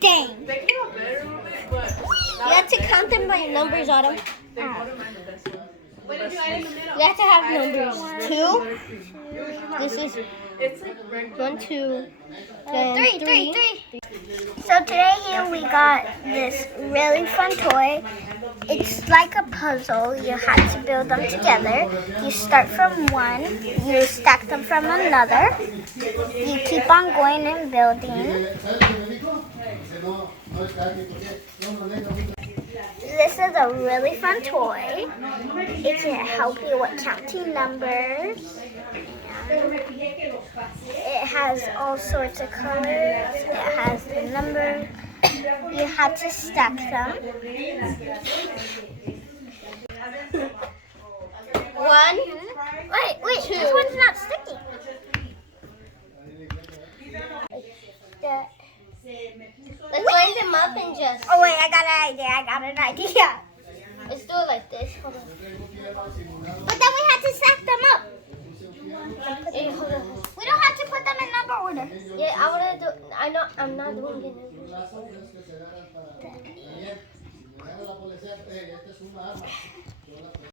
Dang. You have to count them by numbers, Autumn. You have to have numbers. 2. This is 1, 2, then 3. So today here we got this really fun toy. It's like a puzzle. You have to build them together. You start from one, you stack them from another. You keep on going and building. This is a really fun toy. It can help you with counting numbers. It has all sorts of colors. It has the numbers. You have to stack them. 1. Wait, 2. This one's not sticky. Let's line them up and just... Oh wait, I got an idea. Let's do it like this. Hold on. But then we have to stack them up. Hey, hold on. We don't have to put them in number order. Yeah, I'm not doing it.